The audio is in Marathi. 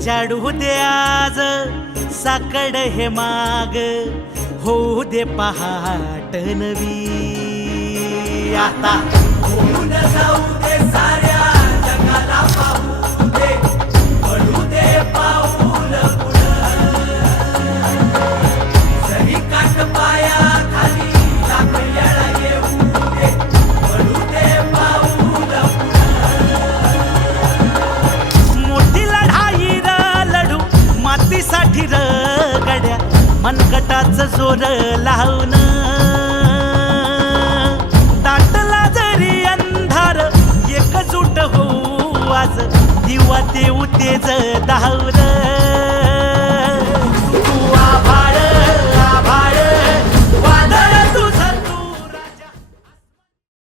उजाडू दे आज साकड हे माग, होऊ दे पहाट नवी. आता होऊन जाऊ दे साऱ्या जगाला पाहू दे, पडू दे पाऊल पुढं. जरी काट पाया खाली लाख येळा येऊ दे, पडू दे पाऊल पुढं. मोठी लढाई र लढू मातीसाठी र गड्या, मनगटाचं जोर लावून. दाटला जरी अंधार एकजूट होऊ आज, दिवा देऊ तेज धावर.